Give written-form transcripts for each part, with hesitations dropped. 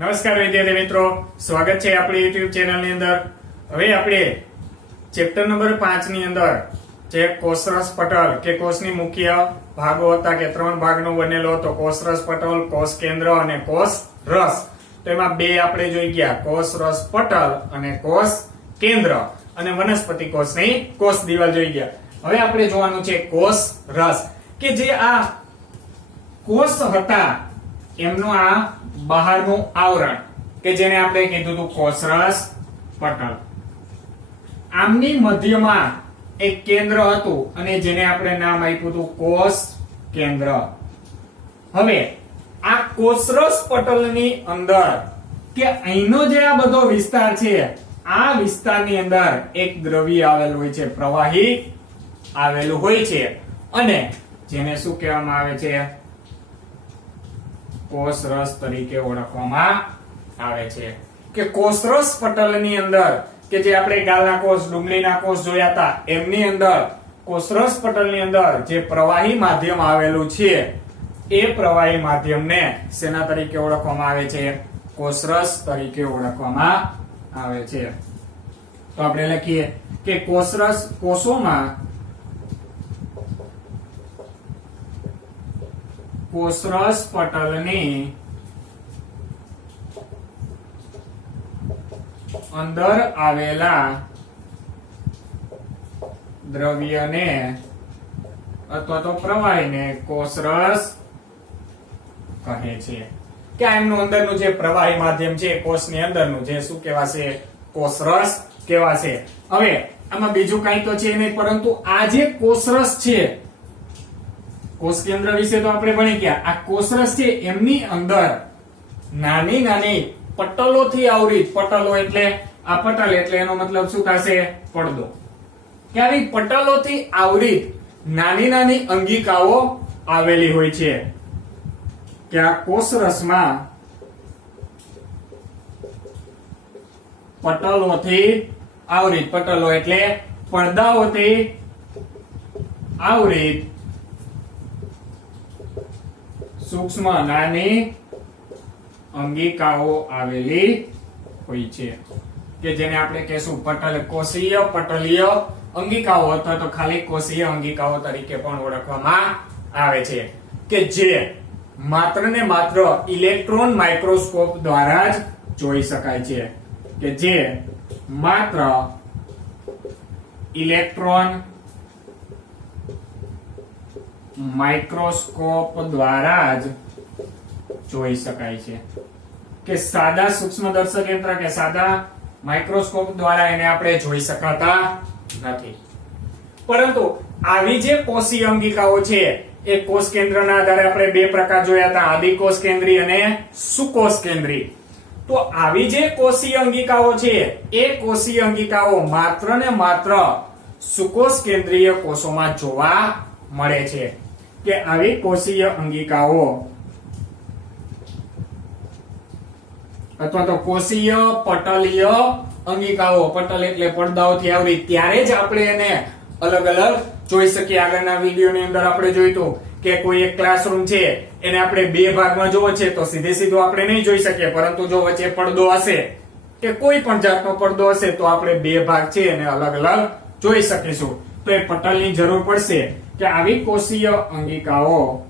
નમસ્કાર વિદ્યાર્થી મિત્રો, સ્વાગત છે આપણી યુટ્યુબ ચેનલની અંદર. હવે આપણે ચેપ્ટર નંબર 5 ની અંદર જે કોષરસ પટલ કે કોષની મુખ્ય ભાગો હતા કે 3 ભાગનો બનેલો હતો, કોષરસ પટલ, કોષ કેન્દ્ર અને કોષ રસ. તો એમાં બે આપણે જોઈ ગયા, કોષરસ પટલ અને કોષ કેન્દ્ર, અને વનસ્પતિ કોષની કોષ દિવાલ જોઈ ગયા. હવે આપણે જોવાનું છે કોષ રસ, કે જે આ કોષ હતા એમનું આ બહારનું આવરણ કે જેને આપણે કીધું હતું કોષરસ પટલ. આમની મધ્યમાં એક કેન્દ્ર હતું અને જેને આપણે નામ આપ્યું હતું કોષ કેન્દ્ર. હવે આ કોષરસ પટલની અંદર કે અહીંનો જે આ બધો વિસ્તાર છે, આ વિસ્તારની અંદર એક દ્રવ્ય આવેલું હોય છે, પ્રવાહી આવેલું હોય છે, અને જેને શું કહેવામાં આવે છે? કોષરસ તરીકે ઓળખવામાં આવે છે. કે કોષરસ પટલની અંદર કે જે આપણે ગાલના કોષ, ડુંગળીના કોષ જોયા હતા, એમની અંદર કોષરસ પટલની અંદર જે પ્રવાહી માધ્યમ આવેલું છે, એ પ્રવાહી માધ્યમને શેના તરીકે ઓળખવામાં આવે છે? કોષરસ તરીકે ઓળખવામાં આવે છે. તો આપણે લખીએ કે કોષરસ કોષોમાં કોષરસ પટલની અંદર આવેલા દ્રવ્યને અથવા તો પ્રવાહીને કોષરસ કહે છે. કે એમનું અંદરનું જે પ્રવાહી માધ્યમ છે, કોષની અંદરનું, જે શું કહેવાશે? કોષરસ કહેવાશે. હવે આમાં બીજું કઈ તો છે નહીં, પરંતુ આ જે કોષરસ છે, કોષ કેન્દ્ર વિશે તો આપણે ભણી ગયા. આ કોષરસ છે એમની અંદર નાની નાની પટલોથી આવરિત, પટલો એટલે આ પટલ એટલે એનો મતલબ શું થશે? પડદો. કે આવી પટલોથી આવરિત નાની નાની અંગિકાઓ આવેલી હોય છે. કે આ કોષરસમાં પટલોથી આવરિત, પટલો એટલે પડદાઓથી આવરિત સૂક્ષ્મ નાની અંગિકાઓ આવેલી હોય છે, કે જેને આપણે કહેશું પટલ, કોષીય પટલીય અંગિકાઓ અથવા તો ખાલી કોષીય અંગિકાઓ તરીકે પણ ઓળખવામાં આવે છે. કે જે માત્ર ને માત્ર ઇલેક્ટ્રોન માઇક્રોસ્કોપ દ્વારા જ જોઈ શકાય છે. કે જે માત્ર ઇલેક્ટ્રોન માઇક્રોસ્કોપ દ્વારા જ જોઈ શકાય છે. કે સાદા સૂક્ષ્મદર્શક યંત્ર કે સાદા માઇક્રોસ્કોપ દ્વારા એને આપણે જોઈ શકાતા નથી. પરંતુ આવી જે કોષીય અંગિકાઓ છે, એ કોષ કેન્દ્રના આધારે આપણે બે પ્રકાર જોયા હતા, આદિકોષ કેન્દ્રી અને સુકોષ કેન્દ્રી. તો આવી જે કોષીય અંગિકાઓ છે, એ કોષીય અંગિકાઓ માત્ર ને માત્ર સુકોષ કેન્દ્રીય કોષોમાં જોવા મળે છે. કે આવી કોષીય અંગિકાઓ અથવા તો કોષીય પટલીય અંગિકાઓ, પટલ એટલે પડદાઓથી આવરિત, ત્યારે જ આપણે એને અલગ અલગ જોઈ શકીએ. આગળના વિડીયોની અંદર આપણે જોયું હતું કે કોઈ એક ક્લાસરૂમ છે, એને આપણે બે ભાગમાં જોવો છે તો સીધે સીધો આપણે નહીં જોઈ શકીએ, પરંતુ જો વચ્ચે પડદો હશે કે કોઈ પણ જાતનો પડદો હશે તો આપણે બે ભાગ છે એને અલગ અલગ જોઈ શકીશું. તો એ પટલની જરૂર પડશે. કે આવી કોષીય અંગિકાઓ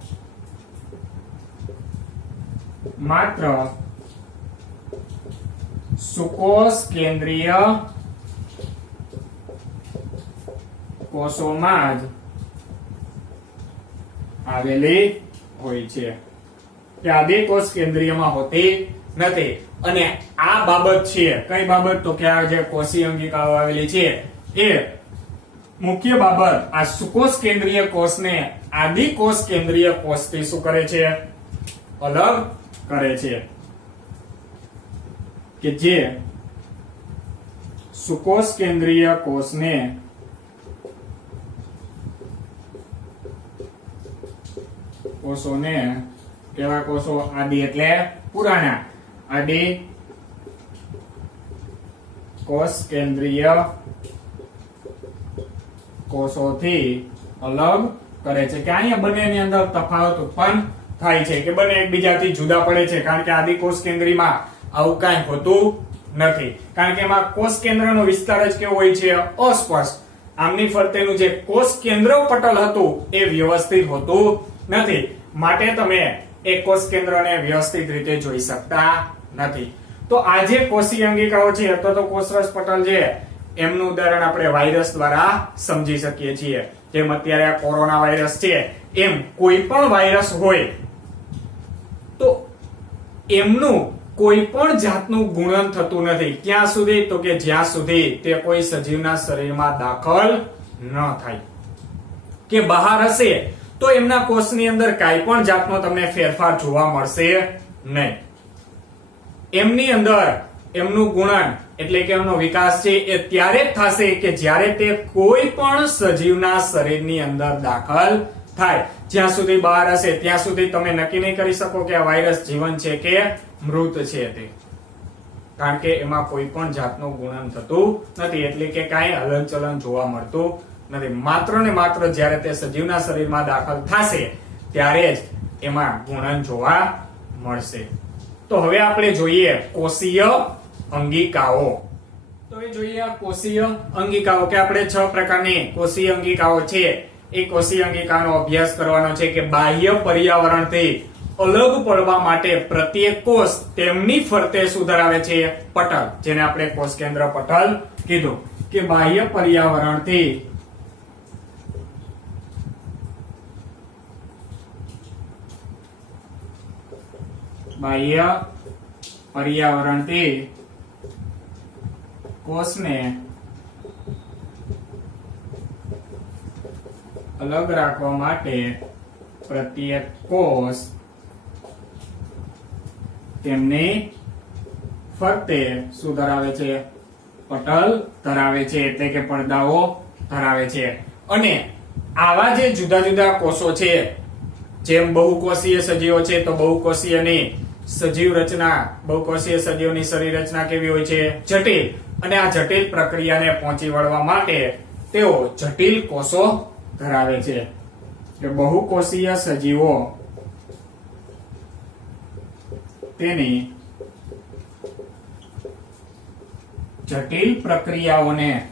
માત્ર સુકોષ કેન્દ્રીય કોષોમાં જ આવેલી હોય છે, કે આદિકોષ કેન્દ્રીયમાં હોતી નથી. અને આ બાબત છે, કઈ બાબત? તો કે આ જે કોષીય અંગિકાઓ આવેલી છે, એ મુખ્ય બાબત આ સુકોષ કેન્દ્રીય કોષને આદિકોષ કેન્દ્રીય કોષથી શું કરે છે? અલગ કરે છે. કે જે સુકોષ કેન્દ્રીય કોષને કોષોને કેવા કોષો? આદિ એટલે પુરાણા, આદિ કોષ કેન્દ્રીય કોષોથી અલગ કરે છે. કે અહીંયા બંનેની અંદર તફાવત ઉત્પન્ન થાય છે કે બંને એકબીજાથી જુદા પડે છે, કારણ કે આદિકોષ કેન્દ્રીયમાં આવું કાંઈ હોતું નથી, કારણ કે એમાં કોષ કેન્દ્રનો વિસ્તાર જ કેવો હોય છે? અસ્પષ્ટ. આમની ફરતેનું જે કોષ કેન્દ્ર પટલ હતું એ વ્યવસ્થિત હોતું નથી, માટે તમે એ કોષ કેન્દ્રને વ્યવસ્થિત રીતે જોઈ શકતા નથી. તો આ જે કોષીય અંગિકાઓ છે અથવા તો કોષરસ પટલ છે એમનું ઉદાહરણ આપણે વાયરસ દ્વારા સમજી શકીએ છીએ. જેમ અત્યારે આ કોરોના વાયરસ છે એમ કોઈ પણ વાયરસ હોય તો એમનું કોઈ પણ જાતનું ગુણન થતું નથી. ક્યાં સુધી? તો કે જ્યાં સુધી તે કોઈ સજીવના શરીરમાં દાખલ ન થાય કે બહાર હશે તો એમના કોષની અંદર કાંઈ પણ જાતનો તમને ફેરફાર જોવા મળશે નહીં. એમની અંદર એમનું ગુણન એટલે કે એમનો વિકાસ છે એ ત્યારે જ થશે કે જ્યારે તે કોઈ પણ સજીવના શરીરની અંદર દાખલ થાય. જ્યાં સુધી બહાર હશે ત્યાં સુધી તમે નક્કી નહીં કરી શકો કે આ વાયરસ જીવન છે કે મૃત છે તે, કારણ કે એમાં કોઈ પણ જાતનું ગુણન થતું નથી, એટલે કે કાંઈ હલનચલન જોવા મળતું નથી. માત્ર ને માત્ર જ્યારે તે સજીવના શરીરમાં દાખલ થશે ત્યારે જ એમાં ગુણન જોવા મળશે. તો હવે આપણે જોઈએ કોષીય અંગિકાઓ. તો હવે જોઈએ આ કોષીય અંગિકાઓ કે આપણે 6 પ્રકારની કોષીય અંગિકાઓ છે. એ કોષીય અંગિકાનો અભ્યાસ કરવાનો છે કે બાહ્ય પર્યાવરણથી અલગ પડવા માટે પ્રત્યેક કોષ તેમની ફરતે શું ધરાવે છે? પટલ, જેને આપણે કોષ કેન્દ્ર પટલ કીધું. કે બાહ્ય પર્યાવરણથી કોષને અલગ રાખવા માટે પ્રત્યેક કોષ તેમની ફરતે શું ધરાવે છે? પટલ ધરાવે છે, એટલે કે પડદાઓ ધરાવે છે. અને આવા જે જુદા જુદા કોષો છે, જેમ બહુકોષીય સજીવો છે તો બહુકોષીયની સજીવ રચના, બહુકોષીય સજીવોની શરીર રચના કેવી હોય છે? જટિલ. અને આ જટિલ પ્રક્રિયાને પહોંચી વળવા માટે તેઓ જટિલ કોષો ધરાવે છે. કે બહુકોષીય સજીવો તેની જટિલ પ્રક્રિયાઓને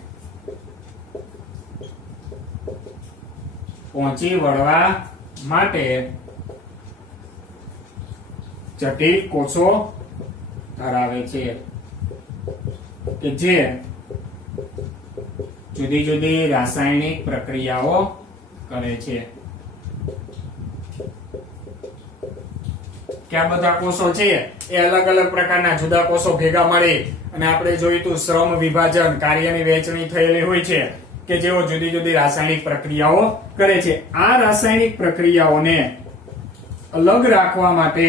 પહોંચી વળવા માટે જટિલ કોષો ધરાવે છે કે જે જુદી જુદી રાસાયણિક પ્રક્રિયાઓ કરે છે. કે આ બધા કોષો છે એ અલગ અલગ પ્રકારના જુદા કોષો ભેગા મળી અને આપણે જોયું તું શ્રમ વિભાજન, કાર્યની વહેંચણી થયેલી હોય છે કે જેઓ જુદી જુદી રાસાયણિક પ્રક્રિયાઓ કરે છે. આ રાસાયણિક પ્રક્રિયાઓને અલગ રાખવા માટે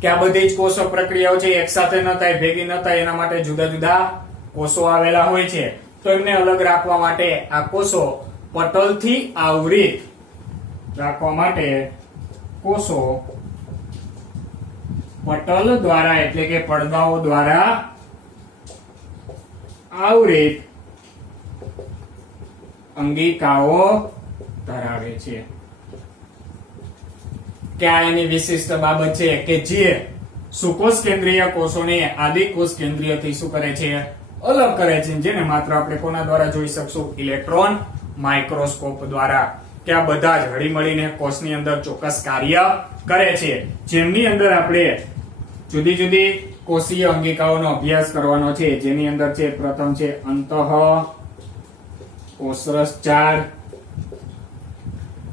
કે આ બધી જ કોષો પ્રક્રિયાઓ છે એક સાથે ન થાય, ભેગી ન થાય, એના માટે જુદા જુદા કોષો આવેલા હોય છે. તો એમને અલગ રાખવા માટે આ કોષો પટલથી આવરિત રાખવા માટે કોષો પટલ દ્વારા એટલે કે પડદાઓ દ્વારા આવરિત અંગિકાઓ ધરાવે છે. કે આ એની વિશિષ્ટ બાબત છે કે જે સુકોષ કેન્દ્રીય કોષોને આદિકોષ કેન્દ્રીયથી શું કરે છે? અલગ કરે છે. જેને માત્ર આપણે કોના દ્વારા જોઈ શકશું? ઇલેક્ટ્રોન માઇક્રોસ્કોપ દ્વારા. કે આ બધા જ હળીમળીને કોષની અંદર ચોક્કસ કાર્ય કરે છે, જેમની અંદર આપણે જુદી જુદી કોષીય અંગિકાઓનો અભ્યાસ કરવાનો છે. જેની અંદર છે પ્રથમ છે અંતઃ કોષરસ જાળ,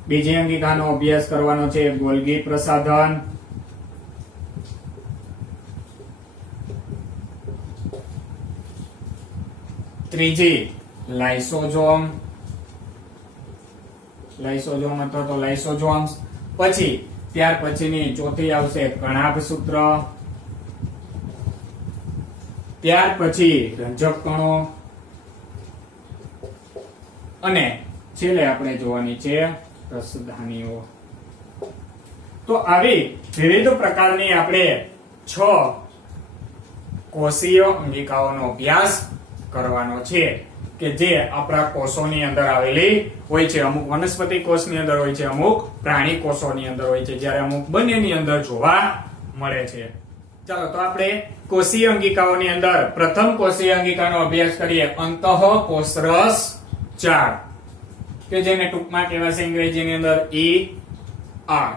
બીજી અંગિકાનો અભ્યાસ કરવાનો છે ગોલ્ગી પ્રસાધન, ત્રીજી લાઇસોઝોમ અથવા તો લાઇસોઝોમ્સ, પછી ત્યાર પછીની ચોથી આવશે કણાભસૂત્ર, ત્યાર પછી રંજક કણો અને છેલ્લે આપણે જોવાની છે રસધાનીઓ. તો આવી વિવિધ પ્રકારની આપણે 6 કોષીય અંગિકાઓનો અભ્યાસ કરવાનો છે કે જે આપણા કોષોની અંદર આવેલી હોય છે. અમુક વનસ્પતિ કોષની અંદર હોય છે, અમુક પ્રાણી કોષોની અંદર હોય છે, જ્યારે અમુક બંનેની અંદર જોવા મળે છે. ચાલો તો આપણે કોષીય અંગિકાઓની અંદર પ્રથમ કોષીય અંગિકાનો અભ્યાસ કરીએ, અંતઃકોષરસ જાળ, કે જેને ટૂંકમાં કહેવાશે અંગ્રેજીની અંદર ER,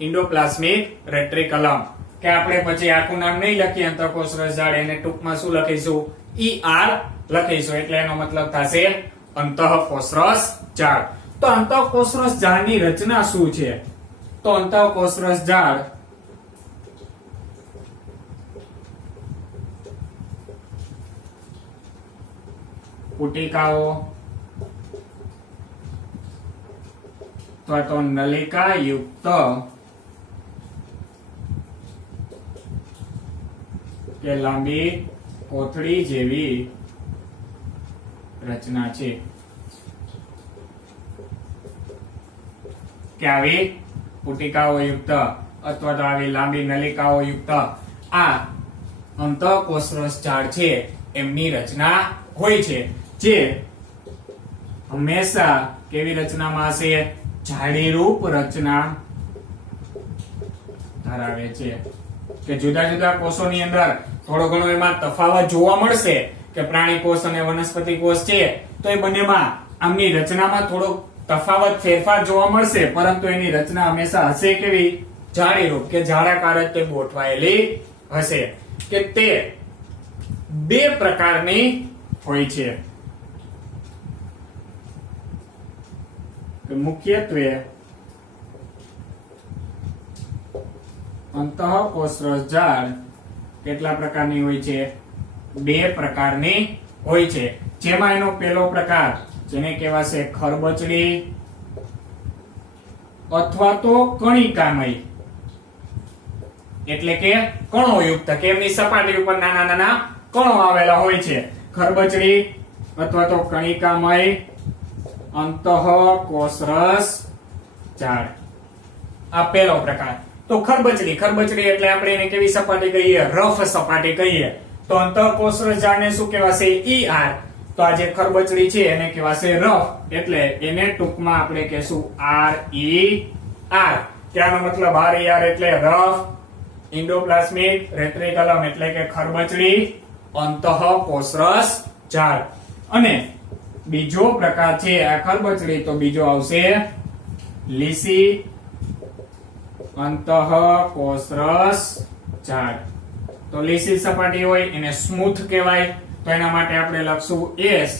એન્ડોપ્લાઝમિક રેટિક્યુલમ. કે આપણે પછી આખું નામ નહીં લખીએ અંતઃકોષરસ જાળ, એને ટૂંકમાં શું લખીશું? ER લખીશું, એટલે એનો મતલબ થશે અંતઃકોષરસ જાળ. તો અંતઃકોષરસ જાળની રચના શું છે? તો અંતઃકોષરસ જાળ પુટિકાઓ તો નલિકા યુક્ત કે લાંબી કોથળી જેવી રચના છે. કે આવી પુટિકાઓ યુક્ત અથવા તો આવી લાંબી નલિકાઓ યુક્ત આ અંતઃકોષરસ જાળ છે, એમની રચના હોય છે, જે હંમેશા કેવી રચનામાં હશે? જાળીરૂપ રચના ધરાવે છે. કે જુદા જુદા કોષોની અંદર થોડો ઘણો એમાં તફાવત જોવા મળશે કે પ્રાણી કોષ અને વનસ્પતિ કોષ છે, તો એ બંનેમાં આમની રચનામાં થોડો તફાવત ફેરફાર જોવા મળશે, પરંતુ એની રચના હંમેશા હશે કેવી? જાળીરૂપ, કે જાળાકાર જ તે ગોઠવાયેલી હશે. કે તે બે પ્રકારની હોય છે. મુખ્યત્વે અંતઃકોષરસ જાળ કેટલા પ્રકારની હોય છે? બે પ્રકારની હોય છે. જેમાં એનો પહેલો પ્રકાર જેને કહેવાશે ખરબચડી અથવા તો કણિકામય, એટલે કે કણોયુક્ત, કે એમની સપાટી ઉપર નાના નાના કણો આવેલા હોય છે. ખરબચડી અથવા તો કણિકામય અંતઃકોષરસ જાળ, આ પહેલો પ્રકાર. તો ખરબચડી એટલે આપણે એને કેવી સપાટી કહીએ? રફ સપાટી કહીએ. તો અંતઃકોષરસ જાળને શું કહેવાશે? ER. તો આ જે ખરબચડી છે એને કહેવાશે રફ, એટલે એને ટૂંકમાં આપણે કહેશું RER. ત્યાંનો મતલબ RER એટલે રફ એન્ડોપ્લાઝમિક રેટિક્યુલમ, એટલે કે ખરબચડી અંતઃકોષરસ જાળ. અને બીજો પ્રકાર છે આ ખરબચડી, તો બીજો આવશે લીસી અંતઃકોષરસ જાળ. તો લીસી સપાટી હોય એને સ્મૂથ કહેવાય, તો એના માટે આપણે લખશું S,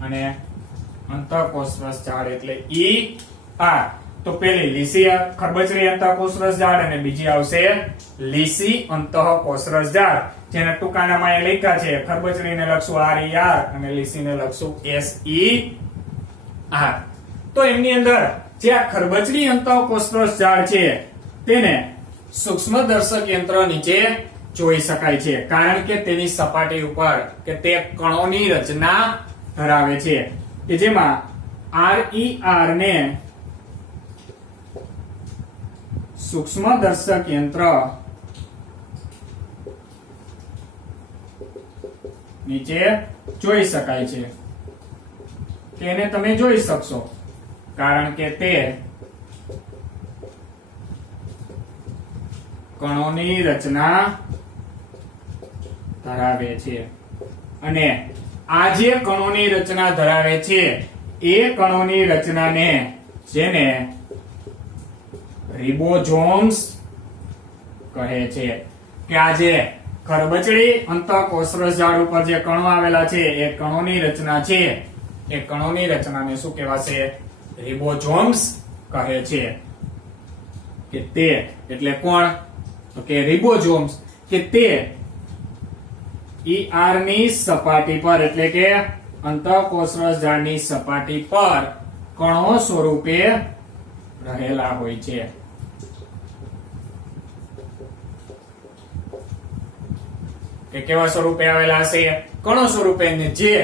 અને અંતઃકોષરસ જાળ એટલે ER. તો પેલી લીસી ખરબચડી અંતઃકોષરસ જાળ અને બીજી આવશે લીસી અંતઃકોષરસ જાળ, જેને ટૂંકા નામમાં એ લખ્યા છે. ખરબચડીને લખશું RER અને લીસીને લખશું SER. તો એમની અંદર જે આ ખરબચડી અંતઃકોષરસ જાળ છે તેને સૂક્ષ્મદર્શક યંત્ર નીચે જોઈ શકાય છે, કારણ કે તેની સપાટી ઉપર કે તે કણોની રચના ધરાવે છે, કે જેમાં RER ને સૂક્ષ્મદર્શક યંત્ર નીચે જોઈ શકાય છે. તેને તમે જોઈ શકશો કારણ કે તે કણોની રચના ધરાવે છે, અને આ જે કણોની રચના ધરાવે છે એ કણોની રચનાને જેને રિબોઝોમ્સ કહે છે. કે આ જે ખરબચડી અંતઃકોષરસ જાળ ઉપર જે કણો આવેલા છે એ કણોની રચના છે, એ કણોની રચનાને શું કહેવાશે? રિબોઝોમ્સ કહે છે. કે તે એટલે કોણ? તો કે રિબોઝોમ્સ, કે તે ER ની સપાટી પર એટલે કે અંતઃકોષરસ જાળની સપાટી પર કણો સ્વરૂપે રહેલા હોય છે. કે કેવા સ્વરૂપે આવેલા હશે? કણો સ્વરૂપે, ને જે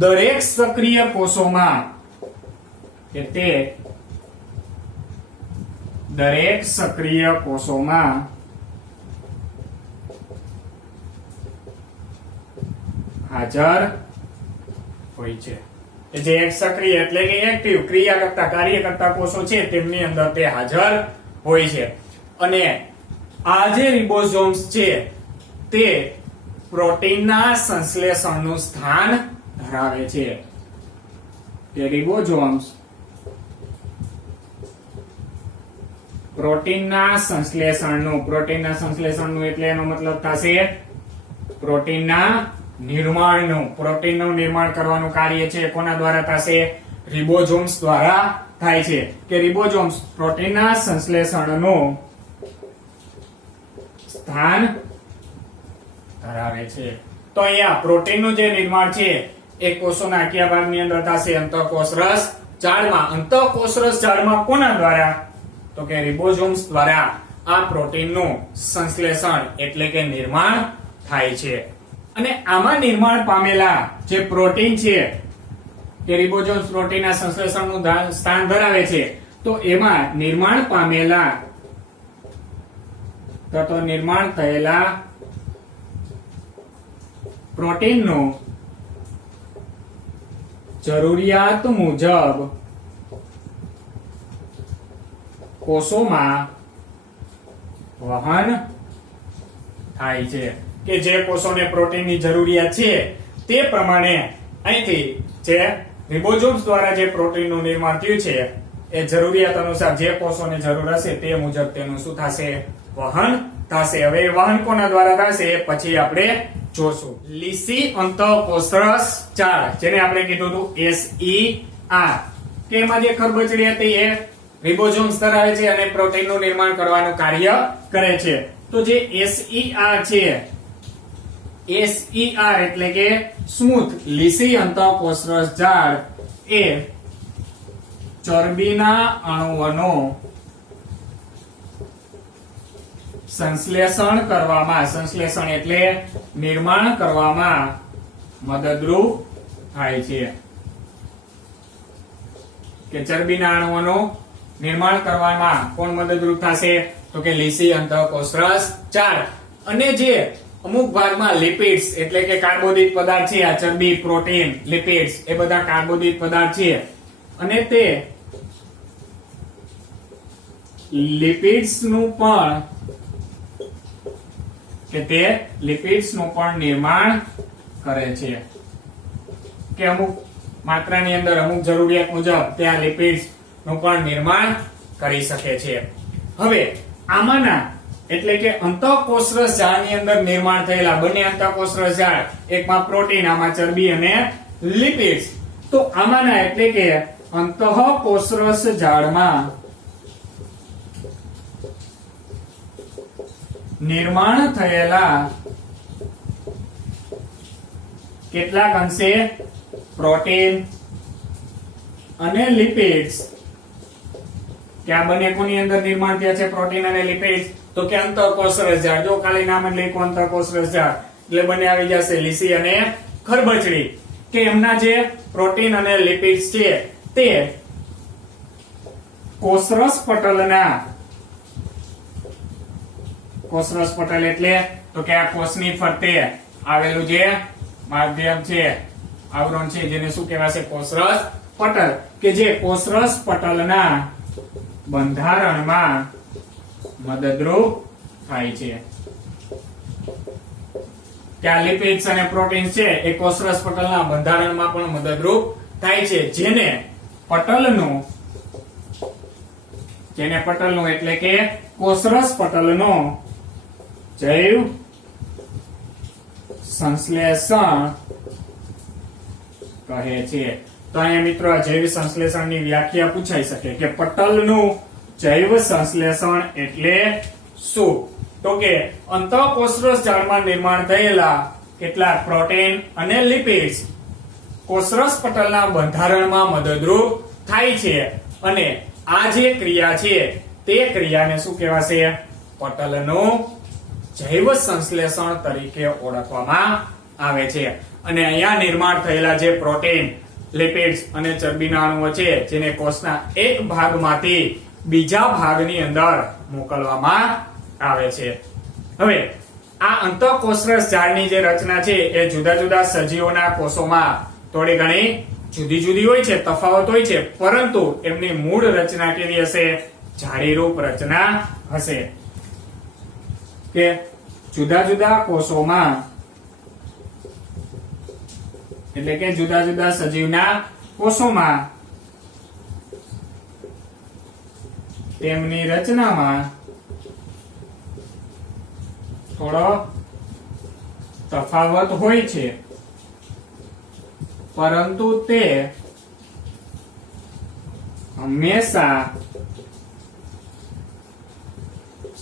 દરેક સક્રિય કોષોમાં, કે તે દરેક સક્રિય કોષોમાં હાજર હોય છે. જે એક સક્રિય એટલે કે એક્ટિવ ક્રિયા કરતા કાર્ય કરતા કોષો છે તેમની અંદર તે હાજર હોય છે. અને આ જે રિબોઝોમ્સ છે તે પ્રોટીનના સંશ્લેષણનું સ્થાન ધરાવે છે. કે રિબોઝોમ્સ પ્રોટીનના સંશ્લેષણનું એટલે એનો મતલબ થશે પ્રોટીનના પ્રોટીનનું નિર્માણ કરવાનું કાર્ય છે કોના દ્વારા થશે? રિબોઝોમ્સ દ્વારા થાય છે. કે રિબોઝોમ્સ પ્રોટીનના સંશ્લેષણનું સ્થાન ધરાવે છે. તો અહીંયા પ્રોટીનનું જે નિર્માણ છે એ કોષોના કયા ભાગની અંદર થશે? અંતઃકોષરસ જાળમાં. અંતઃકોષરસ જાળમાં કોના દ્વારા? તો કે રિબોઝોમ્સ દ્વારા આ પ્રોટીનનું સંશ્લેષણ એટલે કે નિર્માણ થાય છે. અને આમાં નિર્માણ પામેલા જે પ્રોટીન છે કે રિબોઝોમ્સ પ્રોટીનના સંશ્લેષણનું સ્થાન ધરાવે છે તો એમાં નિર્માણ પામેલા તો નિર્માણ થયેલા પ્રોટીનનું જરૂરિયાત મુજબ કોષોમાં વહન થાય છે. કે જે કોષોને પ્રોટીનની જરૂરિયાત છે તે પ્રમાણે અહીંથી જે રિબોઝોમ્સ દ્વારા જે પ્રોટીનનું નિર્માણ થયું છે એ જરૂરિયાત અનુસાર જે કોષોને જરૂર હશે તે મુજબ તેનું શું થશે? વહન થશે. હવે વહન કોના દ્વારા થશે એ પછી આપણે જોશું. લીસી અંતઃકોષરસ જાળ જેને આપણે કીધું હતું SER કે એમાં જે ખરબચડી હતી એ રિબોઝોમ્સ ધરાવે છે અને પ્રોટીનનું નિર્માણ કરવાનું કાર્ય કરે છે. તો જે SER છે SER એટલે કે સ્મૂથ લીસી અંતઃકોષરસ જાળ એ ચરબીના અણુઓનો સંશ્લેષણ એટલે નિર્માણ કરવામાં મદદરૂપ થાય છે. કે ચરબીના અણુઓનું નિર્માણ કરવામાં કોણ મદદરૂપ થશે? તો કે લીસી અંતઃકોષરસ જાળ. અને જે અમુક ભાગમાં લિપિડ્સ એટલે કે કાર્બોદિત પદાર્થ છે, આ ચરબી, પ્રોટીન, લિપિડ્સ એ બધા કાર્બોદિત પદાર્થ છે અને તે લિપિડ્સનું પણ નિર્માણ કરે છે. કે અમુક માત્રાની અંદર અમુક જરૂરિયાત મુજબ તે આ લિપિડ્સ નું પણ નિર્માણ કરી શકે છે. હવે આમાંના એટલે કે અંતઃકોષરસ જાળની અંદર નિર્માણ થયેલા બંને અંતઃકોષરસ જાળ, એકમાં પ્રોટીન, આમાં ચરબી અને લિપિડ્સ. તો આમાંના એટલે કે અંતઃકોષરસ જાળમાં નિર્માણ થયેલા કેટલાક અંશે પ્રોટીન અને લિપિડ્સ કે આ બંને કોની અંદર નિર્માણ થયા છે? પ્રોટીન અને લિપિડ્સ. તો કે અંતઃકોષરસ જાળ. જો ખાલી નામ જ લખો અંતઃકોષરસ જાળ એટલે બંને આવી જશે લીસી અને ખરબચડી. કે એમના જે પ્રોટીન અને લિપિડ્સ છે તે કોષરસ પટલ એટલે તો કે આ કોષની ફરતે આવેલું જે માધ્યમ છે, આવરણ છે, જેને શું કહેવાશે? કોષરસ પટલ. કે જે કોષરસ પટલના બંધારણમાં મદદરૂપ થાય છે. કે આ લિપિડ્સ અને પ્રોટીન છે એ કોષરસ પટલના બંધારણમાં પણ મદદરૂપ થાય છે, જેને પટલનું એટલે કે કોષરસ પટલનો જૈવ સંશ્લેષણ કહે છે. તો અહીંયા મિત્રો આ જૈવ સંશ્લેષણની વ્યાખ્યા પૂછાઈ શકે કે પટલનું જૈવ સંશ્લેષણ એટલે શું? તો કે અંતઃકોષરસ જાળમાં નિર્માણ થયેલા કેટલાક પ્રોટીન અને લિપિડ્સ કોષરસ પટલના બંધારણમાં મદદરૂપ થાય છે અને આ જે ક્રિયા છે તે ક્રિયાને શું કહેવાશે? પટલનું જૈવ સંશ્લેષણ તરીકે ઓળખવામાં આવે છે. અને અહીંયા નિર્માણ થયેલા જે પ્રોટીન, લિપિડ્સ અને ચરબીના અણુઓ છે જેને કોષના એક ભાગમાંથી બીજા ભાગની અંદર મોકલવામાં આવે છે. હવે આ અંતઃકોષરસ ઝાડની જે રચના છે એ જુદા જુદા સજીવોના કોષોમાં થોડી ઘણી જુદી જુદી હોય છે, તફાવત હોય છે, પરંતુ એમની મૂળ રચના કેવી હશે? જાળીરૂપ રચના હશે. કે જુદા જુદા કોષોમાં એટલે કે જુદા જુદા સજીવના કોષોમાં તેમની રચનામાં થોડો તફાવત હોય છે, પરંતુ તે હંમેશા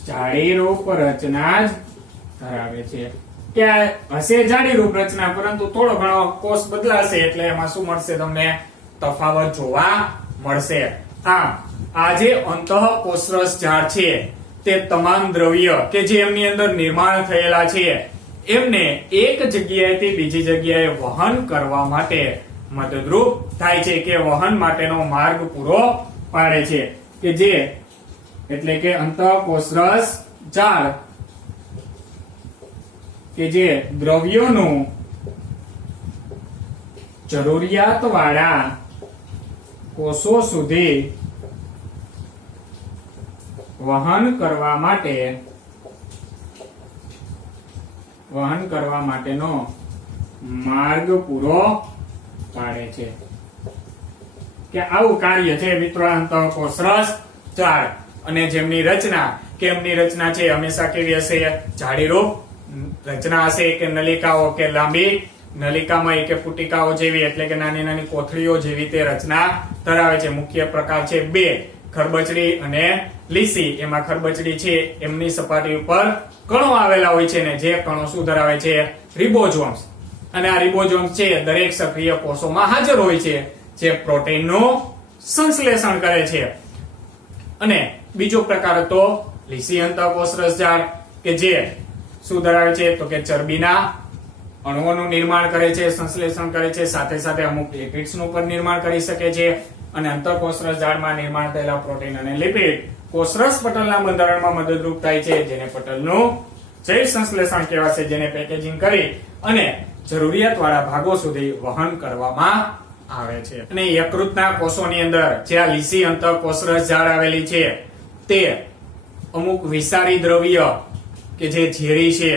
જાળીરૂપ રચના જ ધરાવે છે. કે હશે જાળીરૂપ રચના, પરંતુ થોડો ઘણો કોષ બદલાશે એટલે એમાં શું મળશે? તમને તફાવત જોવા મળશે. આ જે અંતઃકોષરસ ઝાડ છે તે તમામ દ્રવ્ય કે જે એમની અંદર નિર્માણ થયેલા છે એમને એક જગ્યાએથી બીજી જગ્યાએ વહન કરવા માટે મદદરૂપ થાય છે, કે વહન માટેનો માર્ગ પૂરો પાડે છે. કે જે એટલે કે અંતઃકોષરસ ઝાડ કે જે દ્રવ્યોનું જરૂરિયાત વાળા કોષો સુધી વહન કરવા માટેનો માર્ગ પૂરો પાડે છે. કે આવું કાર્ય છે મિત્રો અંતઃકોષરસ ઝાડ. અને જેમની રચના કે એમની રચના છે હંમેશા કેવી હશે? જાળીરૂપ રચના હશે. કે નલિકાઓ કે લાંબી નલિકામય કે પુટિકાઓ જેવી એટલે કે નાની નાની કોથળીઓ જેવી તે રચના ધરાવે છે. મુખ્ય પ્રકાર છે બે, ખરબચડી અને લીસી. એમાં ખરબચડી છે એમની સપાટી ઉપર કણો આવેલા હોય છે ને જે કણો શું ધરાવે છે? રિબોઝોમ્સ. અને આ રિબોઝોમ્સ છે દરેક સક્રિય કોષોમાં હાજર હોય છે, જે પ્રોટીનનું સંશ્લેષણ કરે છે. અને બીજો પ્રકાર હતો લીસી અંતઃકોષરસ ઝાડ કે જે શું ધરાવે છે? તો કે ચરબીના અણુઓનું નિર્માણ કરે છે, સંશ્લેષણ કરે છે, સાથે સાથે અમુક લિપિડ્સનું પણ નિર્માણ કરી શકે છે. અને અંતઃકોષરસ ઝાડમાં નિર્માણ થયેલા પ્રોટીન અને લિપિડ કોષરસ પટલના બંધારણમાં મદદરૂપ થાય છે, જેને પટલનું જૈવ સંશ્લેષણ કહેવાશે, જેને પેકેજિંગ કરી અને જરૂરિયાતવાળા ભાગો સુધી વહન કરવામાં આવે છે. અને યકૃતના કોષોની અંદર જે આ લીસી અંતઃકોષરસ ઝાડ આવેલી છે તે અમુક વિષારી દ્રવ્ય કે જે ઝેરી છે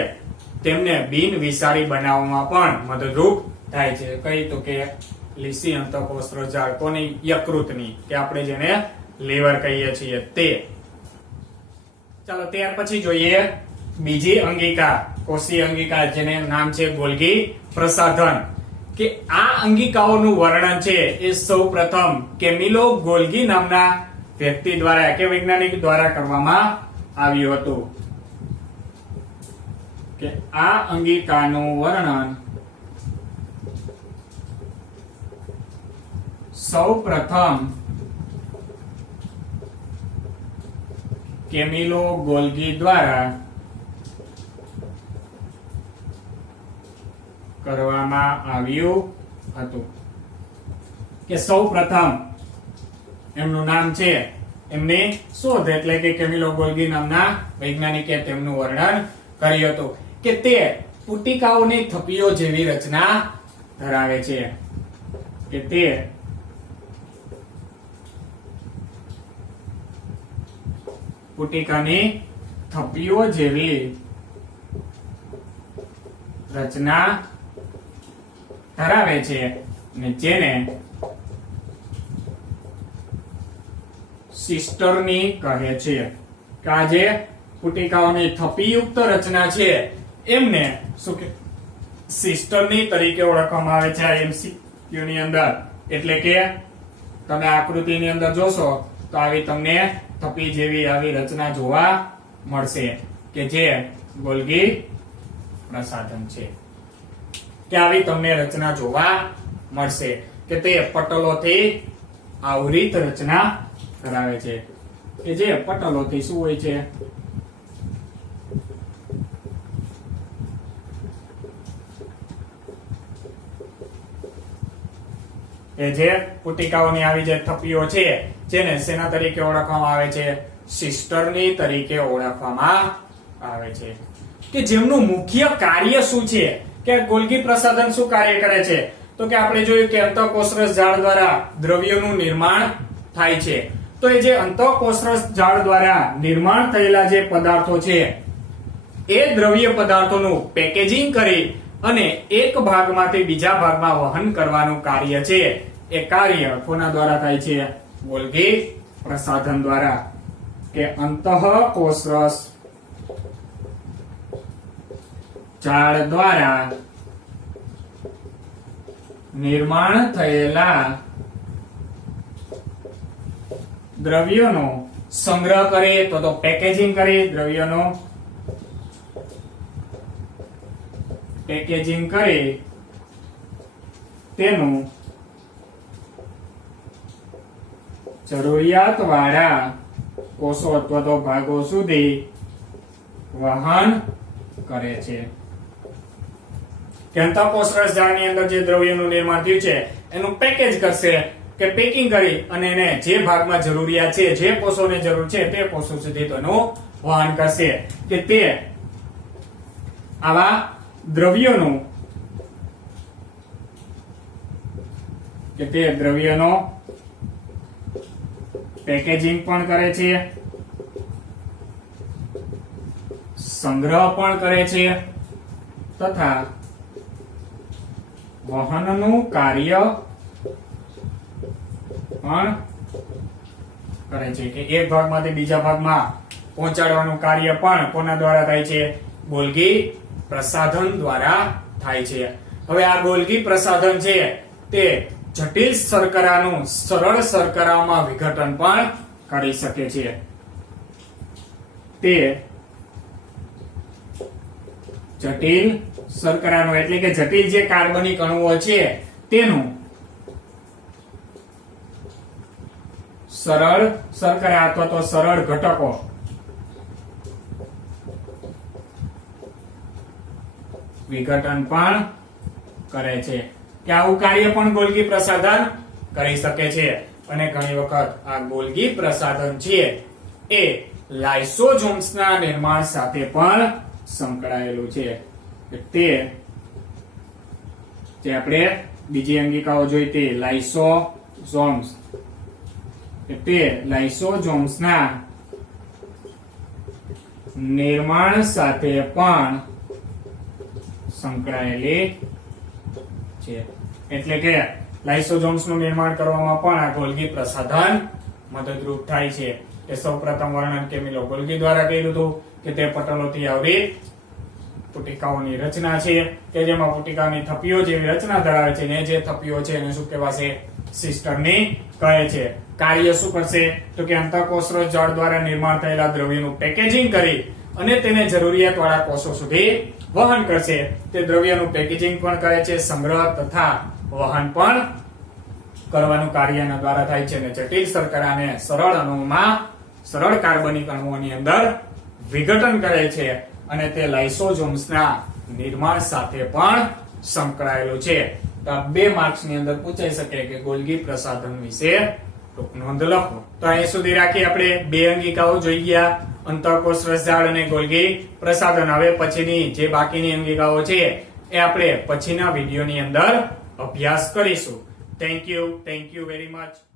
તેમને બિન વિષારી બનાવવામાં પણ મદદરૂપ થાય છે. કઈ? તો કે લીસી અંતઃકોષરસ ઝાડ. કોની? યકૃતની, કે આપણે જેને લીવર કહીએ છીએ તે. ચાલો ત્યાર પછી જોઈએ બીજી અંગિકા, કોષીય અંગિકા, જેને નામ છે ગોલ્ગી પ્રસાધન. કે આ અંગિકાઓનું વર્ણન છે એ સૌપ્રથમ કેમિલો ગોલ્ગી નામના વ્યક્તિ દ્વારા કે વૈજ્ઞાનિક દ્વારા કરવામાં આવ્યું હતું. કે આ અંગિકાનું વર્ણન સૌપ્રથમ કેમિલો ગોલ્ગી દ્વારા કરવામાં આવ્યું હતું. કે સૌપ્રથમ એમનું નામ છે, એમની શોધ એટલે કે કેમિલો ગોલ્ગી નામના વૈજ્ઞાનિકે તેમનું વર્ણન કર્યું હતું. કે તે પુટિકાઓની થપ્પીઓ જેવી રચના ધરાવે છે. કે તે પુટિકાની થપ્પીઓ જેવી રચના ધરાવે છે, ને જેને સિસ્ટરની કહે છે. કે આ જે પુટિકાઓની થપ્પીયુક્ત રચના છે એમને શું કે સિસ્ટરની તરીકે ઓળખવામાં આવે છે. આ એમસીક્યુ ની અંદર એટલે કે તમે આકૃતિની અંદર જોશો તો આવી તમને થપ્પી જેવી આવી રચના જોવા મળશે, કે જે ગોલ્ગી પ્રસાધન છે. કે આવી તમને રચના જોવા મળશે. કે તે પટલોથી આવૃત રચના ધરાવે છે. કે જે પટલોથી શું હોય છે? કે જે પુટિકાઓની આવી જે થપ્પીઓ છે જેને શેના તરીકે ઓળખવામાં આવે છે? સિસ્ટરની તરીકે ઓળખવામાં આવે છે કે જેમનું મુખ્ય કાર્ય શું છે કે ગોલ્ગી પ્રસાધન શું કાર્ય કરે છે તો કે આપણે જોયું કે અંતઃકોષરસ જાળ દ્વારા દ્રવ્યોનું નિર્માણ થાય છે તો એ જે અંતઃકોષરસ જાળ દ્વારા નિર્માણ થયેલા જે પદાર્થો છે એ દ્રવ્ય પદાર્થોનું પેકેજિંગ કરી અને એક ભાગમાંથી બીજા ભાગમાં વહન કરવાનું કાર્ય છે એ કાર્ય કોના દ્વારા થાય છે ગોલ્ગી પ્રસાધન દ્વારા કે અંતઃકોષરસ જાળ દ્વારા નિર્માણ થયેલા દ્રવ્યોનો સંગ્રહ કરી તો પેકેજિંગ કરી દ્રવ્યોનો પેકેજિંગ કરી તેનું જરૂરિયાત વાળા કોષો અથવા તો ભાગો સુધી વહન કરે છે કે અંતઃકોષરસ જાળની અંદર જે દ્રવ્યનું નિર્માણ થયું છે એનું પેકેજ કરશે કે પેકિંગ કરી અને એને જે ભાગમાં જરૂરિયાત છે જે કોષોને જરૂર છે તે કોષો સુધી તેનું વહન કરશે કે તે આવા દ્રવ્યોનું પેકેજિંગ પણ કરે છે સંગ્રહ પણ કરે છે તથા વહનનું કાર્ય પણ કરે છે કે એક ભાગમાંથી બીજા ભાગમાં પહોંચાડવાનું કાર્ય પણ કોના દ્વારા થાય છે ગોલ્ગી પ્રસાધન દ્વારા થાય છે હવે આ ગોલ્ગી પ્રસાધન છે તે જટિલ શર્કરાનું સરળ શર્કરામાં વિઘટન પણ કરી શકે છે તે જટિલ શર્કરાનું એટલે કે જટિલ જે કાર્બનિક અણુઓ છે તેનું સરળ શર્કરા અથવા તો સરળ ઘટકો વિઘટન પણ કરે છે કે આવું કાર્ય પણ ગોલ્ગી પ્રસાધન કરી શકે છે અને ઘણી વખત આ ગોલ્ગી પ્રસાધન છે એ લાઇસોઝોમ્સના નિર્માણ સાથે પણ સંકળાયેલું છે તે જે આપણે બીજી અંગિકાઓ જોઈ તે લાઇસોઝોમ્સ તે લાઇસોઝોમ્સના નિર્માણ સાથે પણ સંકળાયેલી છે એટલે કે લાઇસોઝોમ્સનું નિર્માણ કરવામાં પણ આ ગોલ્ગી પ્રસાધન મદદરૂપ થાય છે કે સૌપ્રથમ વર્ણન કેમિલો ગોલ્ગી દ્વારા કર્યું હતું કે તે પટલોથી આવરી પુટિકાઓની રચના છે કે જેમાં પુટિકાની થપ્પીઓ જેવી રચના ધરાવે છે ને જે થપ્પીઓ છે એને શું કહેવાશે સિસ્ટરની કહે છે કાર્ય શું કરશે તો કે અંતઃકોષરસ જાળ દ્વારા નિર્માણ થયેલા દ્રવ્યનું પેકેજિંગ કરી અને તેને જરૂરિયાત વાળા કોષો સુધી વહન કરશે તે દ્રવ્યનું પેકેજિંગ પણ કરે છે સંગ્રહ તથા વહન પણ કરવાનું કાર્યના દ્વારા થાય છે અને જટિલ શર્કરાને સરળ અણુઓમાં સરળ કાર્બનિક અણુઓની અંદર વિઘટન કરે છે અને તે લાઇસોઝોમ્સના નિર્માણ સાથે પણ સંકળાયેલું છે તો આ 2 માર્ક્સની અંદર પૂછાઈ શકે કે ગોલ્ગી પ્રસાધન વિશે નોંધ લખો તો અહીં સુધી રાખી આપણે 2 અંગિકાઓ જોઈ ગયા અંતઃકોષરસ જાળ અને ગોલ્ગી પ્રસાધન હવે પછીની જે બાકીની અંગિકાઓ છે એ આપણે પછીના વિડીયોની અંદર અભ્યાસ કરીશું થેન્ક યુ વેરી મચ